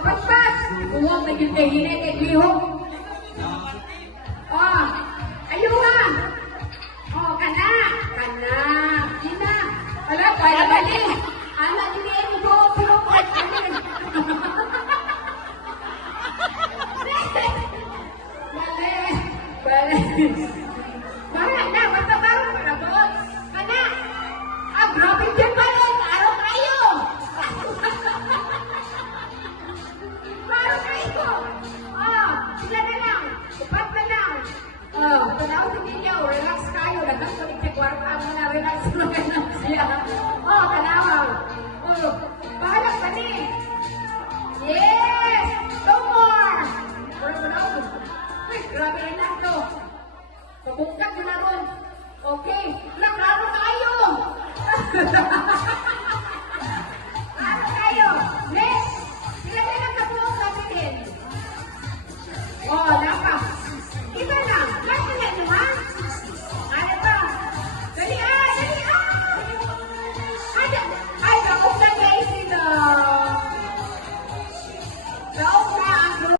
Papaspas! Huwag na yun kay hinay kay lihok. Oh, ayuha! Oh, kana! Kana! Ina! Wala, para ba din? Anak din eh, ito, pero what? Bala na, basta baro pa na po. Kana! Ah, grabe dyan pa rin! Araw kayo! Baro kayo! Oh, sila na lang! Upat na lang! Oh, tanaw sa ninyo, relax kayo. Nagkasulit sa kwarta mo na, relax na lang siya. Oh, tanaw! Oh, bahala pa ni! Yes! No more! Ay, grabe rin lang to. Pabungkat ko na ron. Okay. Naklaro tayo!